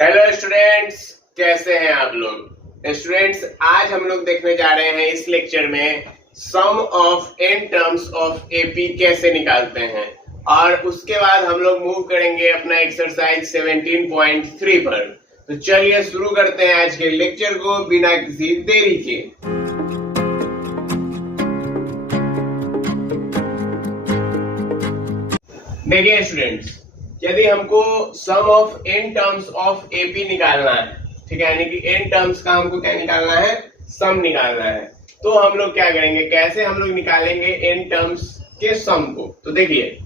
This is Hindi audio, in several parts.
हेलो स्टूडेंट्स, कैसे हैं आप लोग। स्टूडेंट्स, आज हम लोग देखने जा रहे हैं इस लेक्चर में sum of n terms of AP कैसे निकालते हैं, और उसके बाद हम लोग मूव करेंगे अपना एक्सरसाइज 17.3 पर। तो चलिए शुरू करते हैं आज के लेक्चर को बिना किसी देरी के। देखिए स्टूडेंट्स, यदि हमको sum of n terms of AP निकालना है, ठीक है, यानी कि n टर्म्स का हमको क्या निकालना है, सम निकालना है, तो हम लोग क्या करेंगे, कैसे हम लोग निकालेंगे n टर्म्स के सम को। तो देखिए,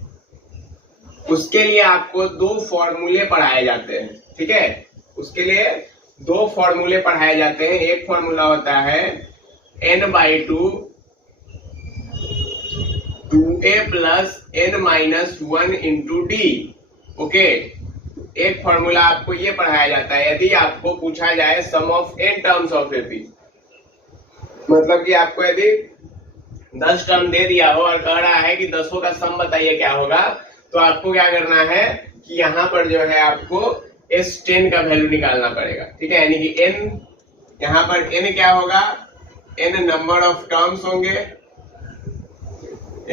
उसके लिए आपको दो फॉर्मूले पढ़ाए जाते हैं, ठीक है, उसके लिए दो फॉर्मूले पढ़ाए जाते हैं। एक फॉर्मूला होता है n/2 2a plus n-1 into D. Okay, एक फॉर्मूला आपको ये पढ़ाया जाता है यदि आपको पूछा जाए sum of n terms of AP. मतलब कि आपको यदि 10 टर्म दे दिया हो और कह रहा है कि 10 का सम बताइए क्या होगा, तो आपको क्या करना है कि यहाँ पर जो है आपको S10 का वैल्यू निकालना पड़ेगा, ठीक है, यानी कि n, यहाँ पर n क्या होगा, n नंबर ऑफ टर्म्स होंगे,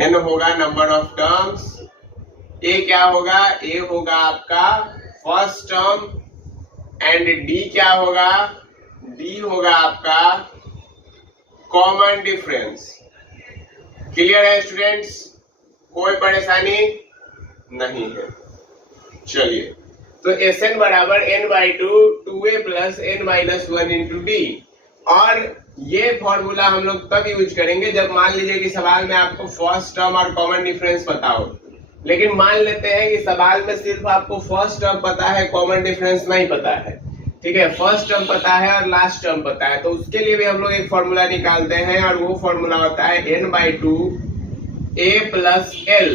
n होगा नंबर ऑफ टर्म्स, a क्या होगा, a होगा आपका फर्स्ट टर्म, एंड d क्या होगा, d होगा आपका कॉमन डिफरेंस। क्लियर है स्टूडेंट्स, कोई परेशानी नहीं है। चलिए, तो Sn बराबर n/2 2a plus n-1 into D. और ये फॉर्मूला हम लोग तब यूज करेंगे जब मान लीजिए कि सवाल में आपको फर्स्ट टर्म और कॉमन डिफरेंस पता हो। लेकिन मान लेते हैं कि सवाल में सिर्फ आपको फर्स्ट टर्म पता है, कॉमन डिफरेंस नहीं पता है, ठीक है, फर्स्ट टर्म पता है और लास्ट टर्म पता है, तो उसके लिए भी हम लोग एक फॉर्मूला निकालते हैं, और वो फॉर्मूला होता है n/2 a plus l,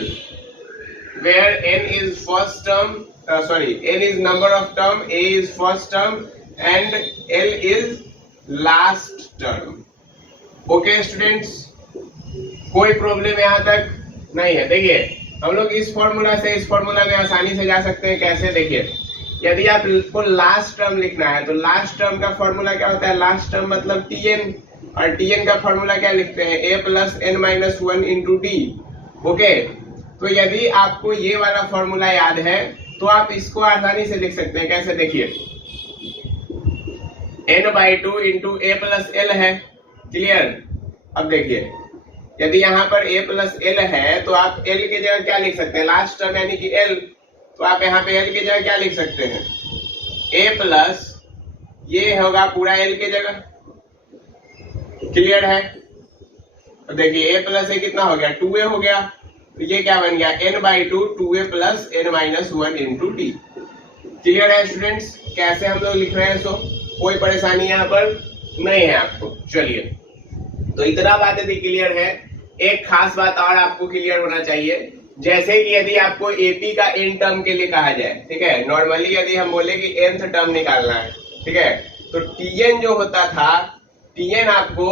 where n is first term, n is number of term, a is first term and l is last term। Okay students, कोई प्रॉब्लम यहाँ तक नहीं है। देखिए, हम लोग इस फॉर्मूला से इस फॉर्मूला में आसानी से जा सकते हैं। कैसे, देखिए, यदि आपको लास्ट टर्म लिखना है तो लास्ट टर्म का फॉर्मूला क्या होता है, लास्ट टर्म मतलब tn, और tn का फॉर्मूला क्या लिखते हैं, a plus n-1 into D. Okay, तो यदि आपको ये वाला फॉर्मूला याद है तो आप इसको आसानी से लिख सकते हैं। कैसे, देखिए, n/2 into a plus l है, क्लियर। अब देखिए, यदि यहाँ पर a प्लस l है तो आप l की जगह क्या लिख सकते हैं, लास्ट टर्म यानी कि l, तो आप यहाँ पे l की जगह क्या लिख सकते हैं, a प्लस ये होगा पूरा l की जगह। क्लियर है। तो देखिए, a प्लस a कितना हो गया, 2a हो गया, तो ये क्या बन गया, n/2 2a plus n-1 into D. Clear है स्टूडेंट्स, कैसे हम लोग लिख रहे हैं, सो कोई परेशानी यहाँ पर नहीं है आपको। चलिए, तो इतना बात यदि क्लियर है, एक खास बात और आपको क्लियर होना चाहिए। जैसे कि यदि आपको एपी का n टर्म के लिए कहा जाए, ठीक है, नॉर्मली यदि हम बोले कि nth टर्म निकालना है, ठीक है, तो tn जो होता था, tn आपको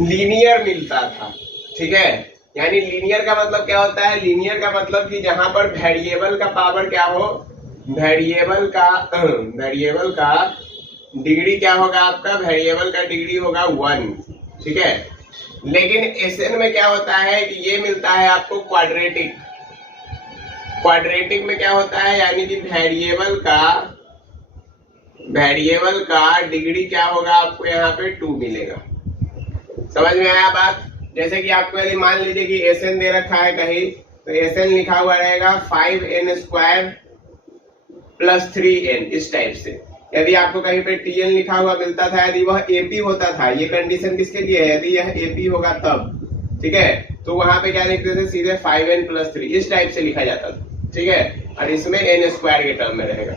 लीनियर मिलता था, ठीक है, यानी लीनियर का मतलब क्या होता है, लीनियर का मतलब कि जहां पर वेरिएबल का पावर क्या हो, वेरिएबल का डिग्री क्या होगा आपका, वेरिएबल का डिग्री होगा 1, ठीक है। लेकिन Sn में क्या होता है कि ये मिलता है आपको क्वाड्रेटिक। क्वाड्रेटिक में क्या होता है, यानी कि वेरिएबल का डिग्री क्या होगा, आपको यहाँ पे 2 मिलेगा। समझ में आया बात। जैसे कि आपको यदि मान लीजिए कि Sn दे रखा है कहीं, तो Sn लिखा हुआ रहेगा 5n² प्लस 3n, इस टाइप से। यदि आपको कहीं पे tn लिखा हुआ मिलता था, यदि वह AP होता था, ये कंडीशन किसके लिए है, यदि यह AP होगा तब, ठीक है, तो वहां पे क्या लिखते थे, सीधे 5n प्लस 3, इस टाइप से लिखा जाता था, ठीक है, और इसमें n² के टर्म में रहेगा।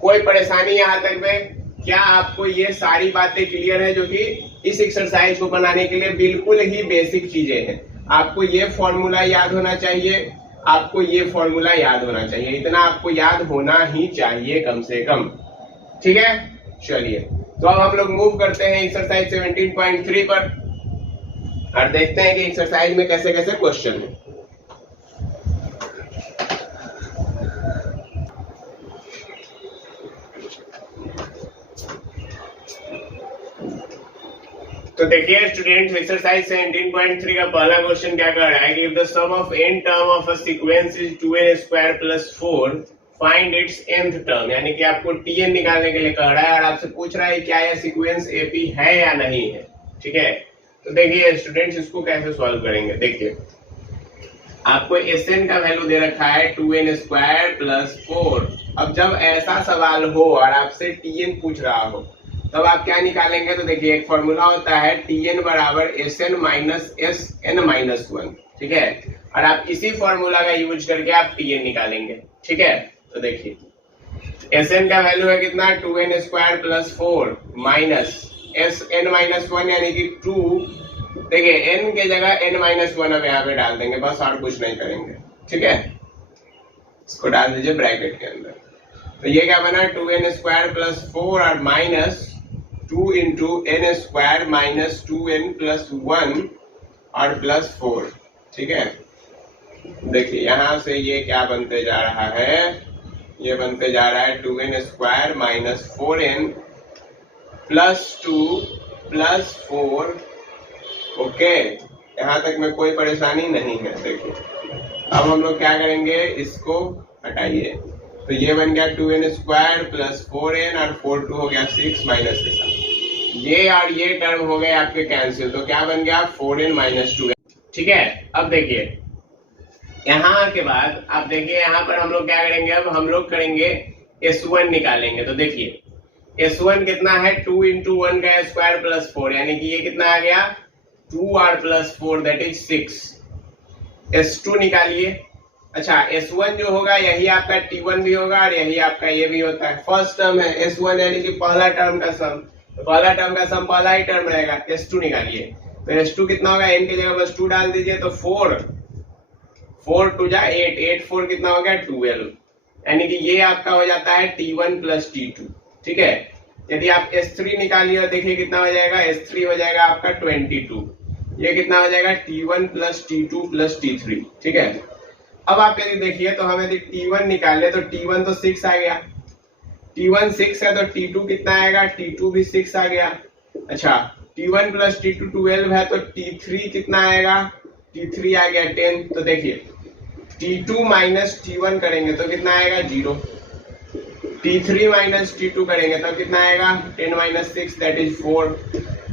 कोई परेशानी यहाँ तक में, क्या आपको ये सारी बातें क्लियर है, जो कि इस एक्सरसाइज को बनाने के लिए बिल्कुल ही बेसिक चीजें हैं। आपको ये फॉर्मूला याद होना चाहिए, आपको ये फॉर्मूला याद होना चाहिए, इतना आपको याद होना ही चाहिए कम से कम, ठीक है। चलिए, तो अब हम लोग मूव करते हैं एक्सरसाइज 17.3 पर और देखते हैं कि एक्सरसाइज में कैसे कैसे क्वेश्चन है। तो देखिए स्टूडेंट्स, एक्सरसाइज 17.3 का पहला क्वेश्चन क्या कर रहा है कि if the sum of n term of a sequence is 2n square plus 4 find its nth term, यानी कि आपको tn निकालने के लिए कह रहा है और आपसे पूछ रहा है क्या यह सीक्वेंस AP है या नहीं है। ठीक है, तो देखिए स्टूडेंट्स इसको कैसे सॉल्व करेंगे। देखिए आपको Sn का वैल्यू दे रखा है 2n स्क्वायर प्लस 4। अब जब ऐसा सवाल हो और आपसे tn पूछ रहा हो तब आप क्या निकालेंगे, तो देखिए एक फॉर्मूला होता है tn बराबर Sn माइनस Sn माइनस 1। ठीक है, और आप इसी फॉर्मूला का यूज करके आप tn निकालेंगे। ठीक है, तो देखिए Sn का वैल्यू है कितना 2n square plus 4 minus Sn minus 1 यानी कि 2। देखिए n के जगह n माइनस 1 अब यहाँ पे डाल देंगे, बस और कुछ नहीं करेंगे। ठीक है, इसको डाल दीजिए ब्रैकेट के अंदर। तो ये क्या बना 2n स्क्वायर प्लस 4 और minus 2 into n square minus 2n plus 1 और प्लस 4। ठीक है, देखिए यहां से ये क्या बनते जा रहा है, ये बनते जा रहा है 2n square minus 4n plus 2 plus 4। Okay, यहां तक में कोई परेशानी नहीं है। देखिए अब हम लोग क्या करेंगे, इसको हटाइए, तो ये बन गया 2n स्क्वायर प्लस 4n और 4 2 हो गया 6 माइनस के साथ, ये और ये टर्म हो गए आपके कैंसिल, तो क्या बन गया 4n माइनस 2n। ठीक है, अब देखिए यहाँ के बाद आप देखिए यहाँ पर हम लोग क्या करेंगे, अब हम लोग करेंगे S1 निकालेंगे। तो देखिए S1 कितना है 2 इंटू 1 का स्क्वायर प्लस 4, यानी कि ये कितना आ गया 2r plus 4 that is 6। S2 निकालिए। अच्छा S1 जो होगा यही आपका T1 भी होगा और यही आपका ये भी होता है, फर्स्ट टर्म है S1 यानी कि पहला टर्म का सम, तो पहला टर्म का सम पहला ही टर्म रहेगा। S2 निकालिए, तो S2 कितना होगा, n की जगह बस 2 डाल दीजिए, तो 4 2 जा 8 8 4 कितना हो गया 12, यानी कि ये आपका हो जाता है T1 प्लस T2। ठीक है, यदि आप S3 निकालिए देखिए कितना हो जाएगा, S3 हो जाएगा आपका 22, ये कितना हो जाएगा T1 plus T2 plus T3। ठीक है, अब आप यदि देखिए तो हम यदि T1 निकाले तो T1 तो 6 आ गया, T1 6 है तो T2 कितना आएगा, T2 भी 6 आ गया। अच्छा T1 प्लस T2 12 है तो T3 कितना आएगा, T3 आ गया 10। तो देखिए T2 माइनस T1 करेंगे तो कितना आएगा 0, T3 माइनस T2 करेंगे तो कितना आएगा 10 माइनस 6 दैट इज 4।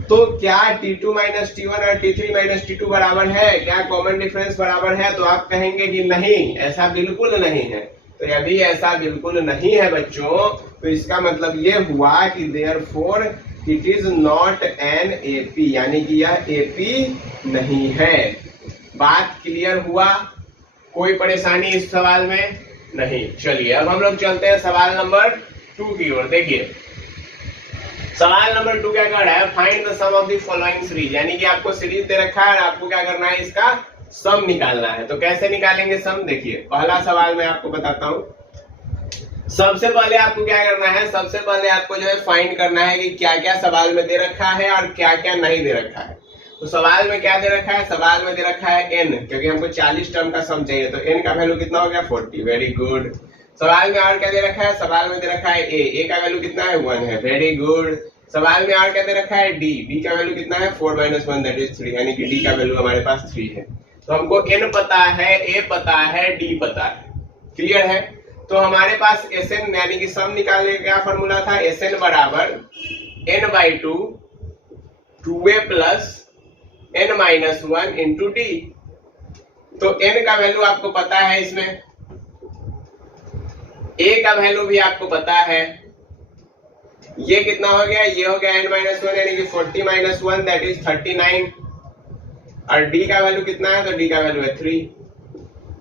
तो क्या T2 माइनस T1 और T3 माइनस T2 बराबर है, क्या कॉमन डिफरेंस बराबर है, तो आप कहेंगे कि नहीं, ऐसा बिल्कुल नहीं है। तो यदि ऐसा बिल्कुल नहीं है बच्चों, तो इसका मतलब ये हुआ कि therefore it is not an AP, यानी कि यह AP नहीं है। बात क्लियर हुआ, कोई परेशानी इस सवाल में नहीं। चलिए अब हम लोग चलते हैं सवाल नंबर 2 की ओर। देखिए सवाल नंबर 2 क्या कर रहा है, find the sum of the following series, यानी कि आपको सीरीज दे रखा है और आपको क्या करना है, इसका सम निकालना है। तो कैसे निकालेंगे सम, देखिए पहला सवाल मैं आपको बताता हूं। सबसे पहले आपको क्या करना है, सबसे पहले आपको जो है फाइंड करना है कि क्या क्या सवाल में दे रखा है और क्या क्या नहीं दे रखा है। तो सवाल में क्या दे रखा है, सवाल में दे रखा है n, क्योंकि हमको 40 टर्म का सम चाहिए, तो n का वैल्यू कितना हो गया 40, वेरी गुड। सवाल में और क्या दे रखा है, सवाल में दे रखा है a का वैल्यू कितना है 1 है, वेरी गुड। सवाल में और क्या दे रखा है d का वैल्यू कितना है 4 माइनस 1 दैट इज 3, यानी कि d का वैल्यू हमारे पास 3 है। तो हमको n पता है, a पता है, d पता है, क्लियर है। तो हमारे पास Sn यानी कि सम निकालने का क्या फॉर्मूला था, Sn बराबर n/2 2a plus n minus 1 into D. तो n का वैल्यू आपको पता है, इसमें a का वैल्यू भी आपको पता है, ये कितना हो गया, ये हो गया n माइनस 1 यानी कि 40 माइनस 1 दैट इज 39, और d का वैल्यू कितना है, तो d का वैल्यू है 3।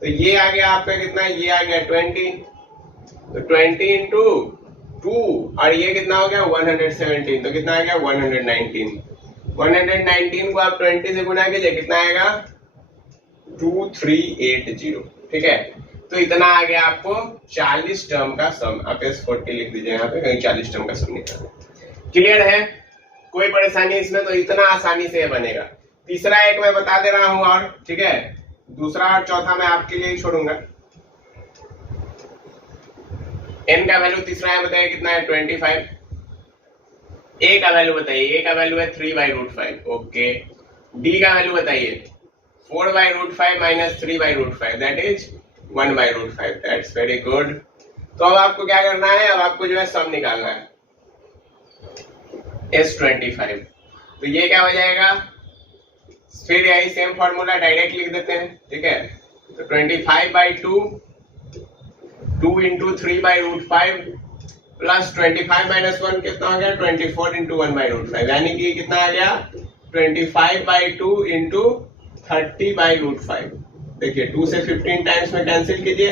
तो ये आ गया आपका कितना, ये आ गया 20, तो 20 इंटू 2 और ये कितना हो गया 117, तो कितना आ गया 119। 119 को आप 20 से गुना कीजिए, कितना आएगा 2380। ठीक है, तो इतना आ गया आपको 40 टर्म का सम। आप S40 लिख दीजिए यहाँ पे, कहीं 40 टर्म का सम निकालना। क्लियर है, कोई परेशानी इसमें, तो इतना आसानी से बनेगा। तीसरा एक मैं बता दे रहा हूं और, ठीक है, दूसरा और चौथा मैं आपके लिए ही छोड़ूंगा। n का वैल्यू तीसरा है, बताइए कितना है 25, ए का वैल्यू बताइए, ए का वैल्यू है 3/√5, ओके। डी का वैल्यू बताइए 4/√5 minus 3/√5 that is 1/√5, that's very good. तो अब आपको क्या करना है, अब आपको जो है सम निकालना है S25। तो ये क्या हो जाएगा, फिर यही सेम फॉर्मूला डायरेक्ट लिख देते हैं, ठीक है। तो 25/2 2 इंटू 3/√5 प्लस 25 माइनस 1 कितना हो गया 24 इंटू 1/√5, यानी कि कितना आ गया 25/2 इंटू 30/√5। देखिए 2 से 15 टाइम्स में कैंसिल कीजिए,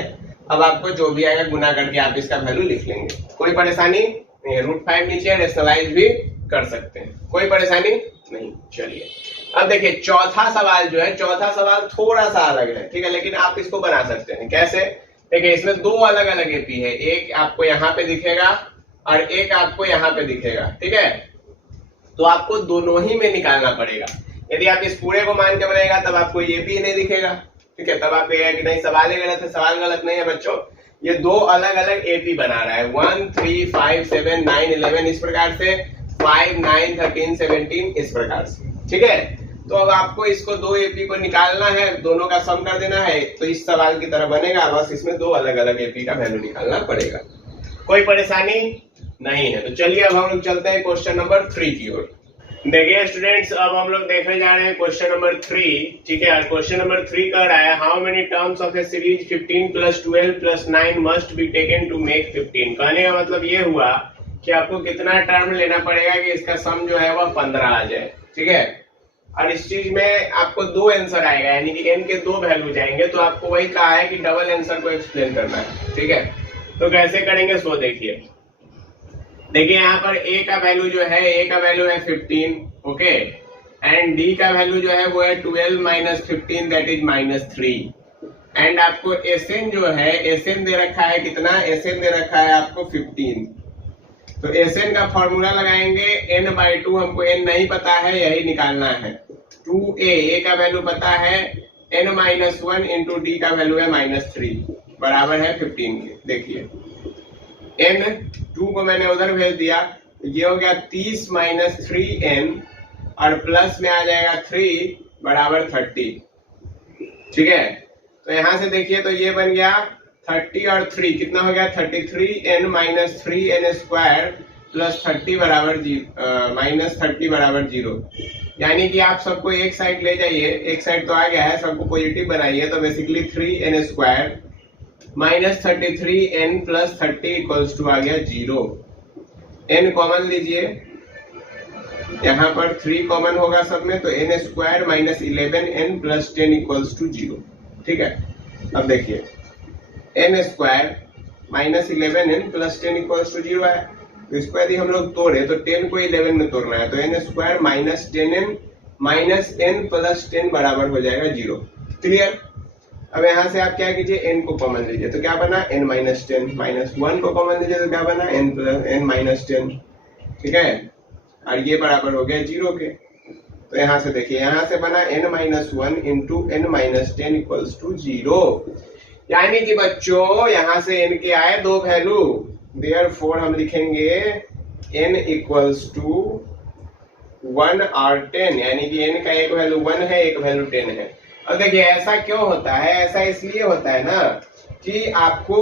अब आपको जो भी आएगा गुना करके आप इसका वैल्यू लिख लेंगे, कोई परेशानी नहीं। √5 नीचे रेशनलाइज भी कर सकते हैं, कोई परेशानी नहीं। चलिए अब देखिए चौथा सवाल जो है, चौथा सवाल थोड़ा सा अलग है, ठीक है, लेकिन आप इसको बना सकते हैं। कैसे, देखिए इसमें दो अलग अलग एपी है, एक आपको यहाँ पे दिखेगा और एक आपको यहाँ पे दिखेगा, ठीक है। तो आपको दोनों ही में निकालना पड़ेगा। यदि आप इस पूरे को मान के बनाएगा तब आपको ये भी नहीं दिखेगा, ठीक है, तब आप कहेगा कि नहीं सवाल ही गलत है। सवाल गलत नहीं है बच्चों, ये दो अलग अलग एपी बना रहा है, 1 3 5 7 9 11 इस प्रकार से, 5 9 13 17 इस प्रकार से, ठीक है। तो अब आपको इसको दो एपी को निकालना है, दोनों का सम कर देना है, तो इस सवाल की तरह बनेगा, बस इसमें दो अलग अलग एपी का वैल्यू निकालना पड़ेगा, कोई परेशानी नहीं है। तो चलिए अब हम लोग चलते हैं क्वेश्चन नंबर 3 की ओर। देखिए स्टूडेंट्स, अब हम लोग देखने जा रहे हैं क्वेश्चन नंबर 3, ठीक है। क्वेश्चन नंबर 3 कह रहा है how many terms of a series 15 + 12 + 9 must be taken to make 15। कहने का मतलब ये हुआ कि आपको कितना टर्म लेना पड़ेगा कि इसका सम जो है वह 15 आ जाए, ठीक है। और इस चीज में आपको दो आंसर आएगा, यानी कि n के दो वैल्यू जाएंगे, तो आपको वही कहा है कि डबल आंसर को एक्सप्लेन करना है, ठीक है। तो कैसे करेंगे सो देखिए यहाँ पर a का वैल्यू जो है, a का वैल्यू है 15, ओके, एंड d का वैल्यू जो है वो है 12 - 15 दैट इज -3, एंड आपको Sn जो है, Sn दे रखा है कितना, Sn दे रखा है आपको 15। तो Sn का फॉर्मूला लगाएंगे, n/2 हमको n नहीं पता है, यही निकालना है। 2a का वैल्यू पता है, n-1 इंटू d का वैल्यू है -3 बराबर है 15 के। देखिए n2 को मैंने उधर भेज दिया, ये हो गया 30 - 3n और प्लस में आ जाएगा 3 बराबर 30, ठीक है। तो यहां से देखिए तो ये बन गया 30 और 3 कितना हो गया 33n - 3n स्क्वायर प्लस 30 बराबर -30 बराबर 0। यानी कि आप सबको एक साइड ले जाइए, एक साइड तो आ गया है, सबको पॉजिटिव बनाइए, तो basically 3n square -33n + 30 equals to आ गया 0। n कॉमन लीजिए, यहाँ पर 3 कॉमन होगा सब में, तो n square -11n + 10 equals to 0, ठीक है। अब देखिए n square -11n + 10 equals to 0 है, तो इसको यदि हम लोग तोड़े तो 10 को 11 में तोड़ना है, तो n स्क्वायर -10n -n + 10 बराबर हो जाएगा 0, क्लियर। अब यहाँ से आप क्या कीजिए, n को कॉमन लीजिए, तो क्या बना n - 10, -1 को कॉमन लीजिए तो क्या बना n - 10, ठीक है, और ये बराबर हो गया 0 के। तो यहाँ से देखिए, यहाँ से बना n-1 into n - 10 equals to 0, यानी कि बच्चों यहाँ से n के आए दो वैल्यू, देयरफॉर हम लिखेंगे n इक्वल्स टू 1 और 10, यानी कि n का एक वैल्यू 1 है, एक वैल्यू 10 है। अब देखिए ऐसा क्यों होता है, ऐसा इसलिए होता है ना कि आपको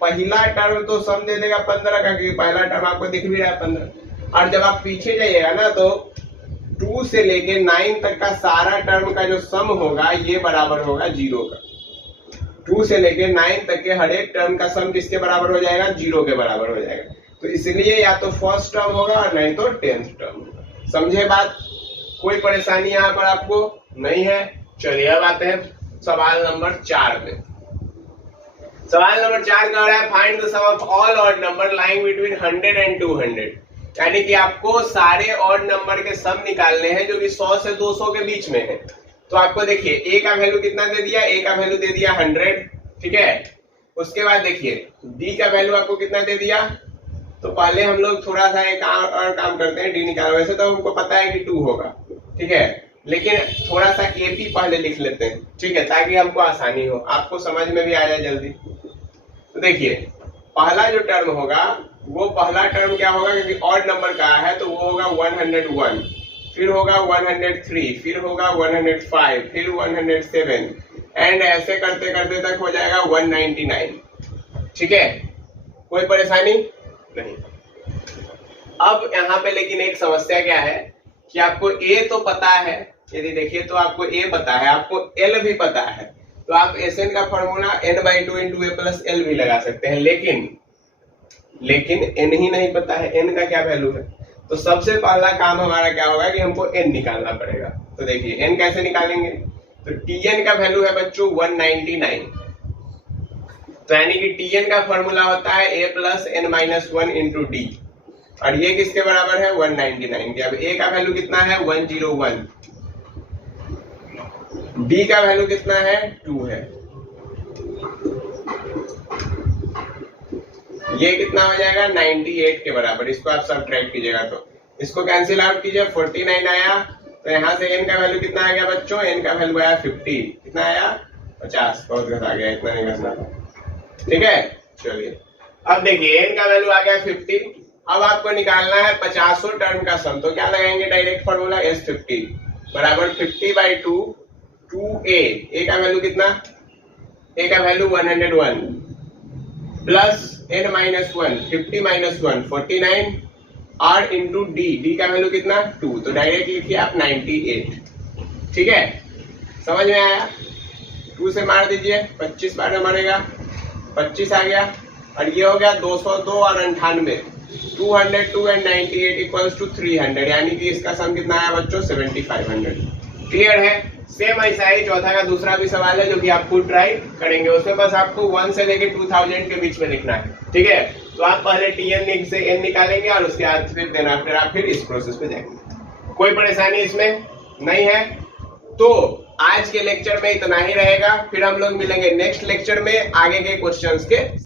पहला टर्म तो सम दे देगा 15 का, क्योंकि पहला टर्म आपको दिख भी रहा है 15, और जब आप पीछे जाइएगा ना तो 2 से लेके 9 तक का सारा टर्म का जो सम होगा ये बराबर होगा 0 का। 2 से लेके 9 तक के हर एक टर्म का सम किसके बराबर हो जाएगा, 0 के बराबर हो जाएगा। तो इसलिए या तो फर्स्ट टर्म होगा और नहीं तो 10th टर्म होगा। समझे बात, कोई परेशानी यहाँ पर आपको नहीं है। चलिए अब आते हैं सवाल नंबर 4 में। सवाल नंबर 4 कह रहा है find the sum of all odd number lying between 100 and 200, यानी कि आपको सारे ऑड नंबर के सम निकालने हैं जो कि 100 से 200 के बीच में है। तो आपको देखिए a का वैल्यू कितना दे दिया, a का वैल्यू दे दिया 100, ठीक है। उसके बाद देखिए d का वैल्यू आपको कितना दे दिया, तो पहले हम लोग थोड़ा सा एक और काम करते हैं, d निकालो। वैसे तो हमको पता है कि 2 होगा, ठीक है, लेकिन थोड़ा सा AP पहले लिख लेते हैं, ठीक है, ताकि हमको आसानी हो, आपको समझ में भी आ जाए जल्दी। तो देखिए पहला जो टर्म होगा वो पहला टर्म क्या होगा, क्योंकि ऑड नंबर का है तो वो होगा 101, फिर होगा 103, फिर होगा 105, फिर 107 एंड ऐसे करते करते तक हो जाएगा 199। ठीक है, कोई परेशानी नहीं। अब यहाँ पे लेकिन एक समस्या क्या है कि आपको ए तो पता है, यदि देखिए तो आपको ए पता है, आपको एल भी पता है, तो आप Sn का फॉर्मूला n/2 इंटू ए प्लस एल भी लगा सकते हैं, लेकिन n ही नहीं पता है, n का क्या वैल्यू है। तो सबसे पहला काम हमारा क्या होगा कि हमको n निकालना पड़ेगा। तो देखिए n कैसे निकालेंगे, तो Tn का वैल्यू है बच्चों 199, तो यानी कि Tn का फॉर्मूला होता है a plus n minus 1 into D, और ये किसके बराबर है 199 के। अब a का वैल्यू कितना है 101, d का वैल्यू कितना है 2 है, ये कितना हो जाएगा 98 के बराबर। इसको आप सब्ट्रैक्ट कीजिएगा तो इसको कैंसिल आउट कीजिए, 49 आया, तो यहाँ से n का वैल्यू कितना आ गया बच्चों, n का वैल्यू आया 50, कितना आया 50, बहुत घटा गया, इतना नहीं घटना था। ठीक है, चलिए अब देखिए n का वैल्यू आ गया 50। अब आपको निकालना है 50 टर्म का सम, तो क्या लगाएंगे डायरेक्ट फॉर्मूला S50 बराबर 50/2 2a, a का वैल्यू कितना, a का value 101 plus n minus 1 50 minus 1 49 r into D का वैल्यू कितना 2, तो डायरेक्ट लिखिए आप 98। ठीक है, समझ में आया, 2 से मार दीजिए, 25 बार में मरेगा, 25 आ गया, और ये हो गया 202 और 98, 202 एंड 98 इक्वल्स टू 300, यानी कि इसका सम कितना आया बच्चों 7500। क्लियर है। सेम ऐसा ही चौथा का दूसरा भी सवाल है जो कि आप खुद ट्राई करेंगे, उसमें बस आपको 1 से लेके 2000 के बीच में लिखना है। ठीक है, तो आप पहले Tn से n निकालेंगे और उसके बाद फिर देन आफ्टर आप फिर इस प्रोसेस पे जाएंगे। कोई परेशानी इसमें नहीं है। तो आज के लेक्चर में इतना ही रहेगा, फिर हम लोग मिलेंगे नेक्स्ट लेक्चर में आगे के क्वेश्चंस के